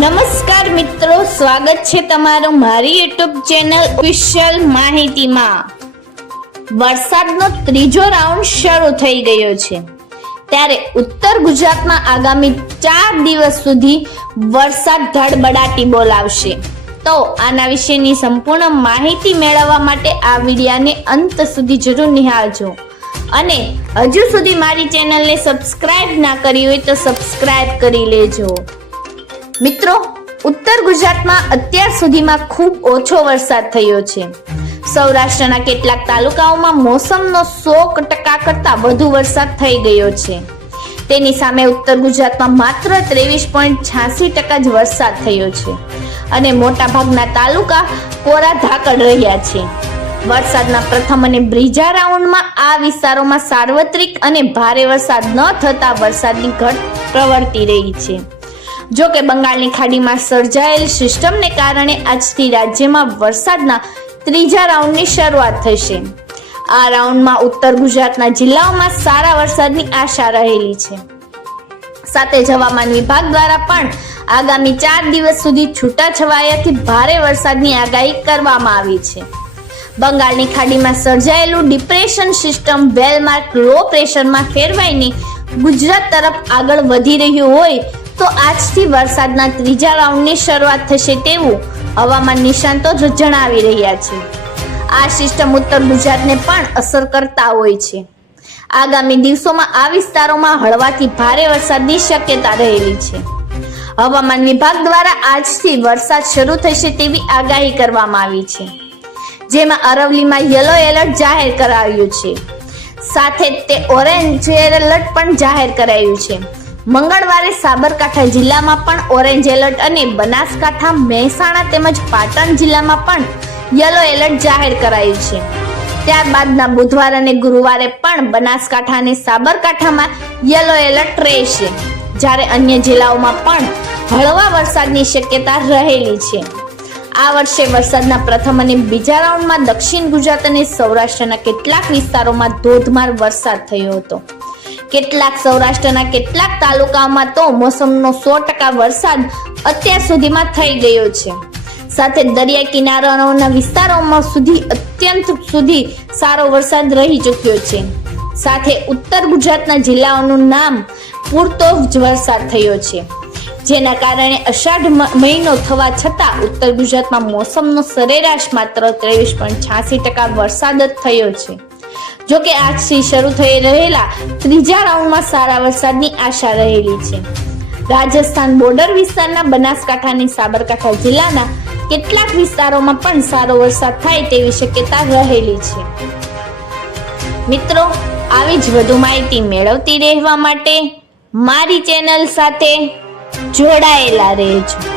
નમસ્કાર મિત્રો, સ્વાગત છે તમારું મારી યુટ્યુબ ચેનલ ઓફિશિયલ માહિતીમાં. વરસાદનો ત્રીજો રાઉન્ડ શરૂ થઈ ગયો છે. ત્યારે ઉત્તર ગુજરાતમાં આગામી ચાર દિવસ સુધી વરસાદ ધડબડાટી બોલાવશે. તો આના વિશેની સંપૂર્ણ માહિતી મેળવવા માટે આ વિડીયાને અંત સુધી જરૂર નિહાળજો. અને હજુ સુધી મારી ચેનલને સબસ્ક્રાઇબ ના કરી હોય તો સબસ્ક્રાઇબ કરી લેજો. મિત્રો, ઉત્તર ગુજરાતમાં અત્યાર સુધીમાં ખૂબ ઓછો વરસાદ થયો છે. સૌરાષ્ટ્રના કેટલાક તાલુકાઓમાં મોસમનો સો ટકા કરતાં વધુ વરસાદ થઈ ગયો છે. તેની સામે ઉત્તર ગુજરાતમાં માત્ર ત્રેવીસ પોઈન્ટ છ્યાસી ટકા જ વરસાદ થયો છે અને મોટાભાગના તાલુકા કોરા ધાકડ રહ્યા છે. વરસાદના પ્રથમ અને બીજા રાઉન્ડમાં આ વિસ્તારોમાં સાર્વત્રિક અને ભારે વરસાદ ન થતા વરસાદની ઘટ પ્રવર્તી રહી છે. જો કે બંગાળની ખાડીમાં સર્જાયેલ સિસ્ટમને કારણે આજથી રાજ્યમાં વરસાદના ત્રીજા રાઉન્ડની શરૂઆત થશે. આ રાઉન્ડમાં ઉત્તર ગુજરાતના જિલ્લાઓમાં સારા વરસાદની આશા રહેલી છે. સાથે જ હવામાન વિભાગ દ્વારા પણ આગામી ચાર દિવસ સુધી છૂટાછવાયાથી ભારે વરસાદની આગાહી કરવામાં આવી છે. બંગાળની ખાડીમાં સર્જાયેલું depression system well marked low પ્રેશરમાં ફેરવાઈને ગુજરાત તરફ આગળ વધી રહ્યું હોય તો આજથી વરસાદના ત્રીજા રાઉન્ડની શરૂઆત થશે તેવું હવામાન નિષ્ણાંતો જણાવી રહ્યા છે. આ સિસ્ટમ ઉત્તર ગુજરાતને પણ અસર કરતા હોય છે. આગામી દિવસોમાં આ વિસ્તારોમાં હળવાથી ભારે વરસાદની શક્યતા રહેલી છે. હવામાન વિભાગ દ્વારા આજથી વરસાદ શરૂ થશે તેવી આગાહી કરવામાં આવી છે. જેમાં અરવલીમાં યલો એલર્ટ જાહેર કરાયું છે. સાથે તે ઓરેન્જ એલર્ટ પણ જાહેર કરાયું છે. મંગળવારે સાબરકાંઠા જિલ્લામાં પણ ઓરેન્જ એલર્ટ અને બનાસકાંઠા, મહેસાણા તેમજ પાટણ જિલ્લામાં પણ યલો એલર્ટ જાહેર કરાયું છે. ત્યારબાદના બુધવાર અને ગુરુવારે પણ બનાસકાંઠા અને સાબરકાંઠામાં યલો એલર્ટ રહેશે. જ્યારે અન્ય જિલ્લાઓમાં પણ હળવા વરસાદની શક્યતા રહેલી છે. આ વર્ષે વરસાદના પ્રથમ અને બીજા રાઉન્ડમાં દક્ષિણ ગુજરાત અને સૌરાષ્ટ્રના કેટલાક વિસ્તારોમાં ધોધમાર વરસાદ થયો હતો. કેટલાક સૌરાષ્ટ્રના કેટલાક તાલુકાઓમાં તો મોસમનો સો ટકા વરસાદ અત્યાર સુધીમાં થઈ ગયો છે. સાથે દરિયા કિનારાના વિસ્તારોમાં સુધી અત્યંત સુધી સારો વરસાદ રહી ચૂક્યો છે. સાથે ઉત્તર ગુજરાતના જિલ્લાઓનું નામ પૂરતો જ વરસાદ થયો છે. જેના કારણે અષાઢ મહિનો થવા છતાં ઉત્તર ગુજરાતમાં મોસમનો સરેરાશ માત્ર ત્રેવીસ પોઈન્ટ છ્યાસી ટકા વરસાદ જ થયો છે. જો કે આજથી શરૂ થઈ રહેલા ત્રીજા રાઉન્ડમાં સારા વરસાદની આશા રહેલી છે. રાજસ્થાન બોર્ડર વિસ્તારના બનાસકાંઠા અને સાબરકાંઠા જિલ્લાના કેટલાક વિસ્તારોમાં પણ સારો વરસાદ થાય તેવી શક્યતા રહેલી છે. મિત્રો, આવી જ વધુ માહિતી મેળવતી રહેવા માટે મારી ચેનલ સાથે જોડાયેલા રહેજો.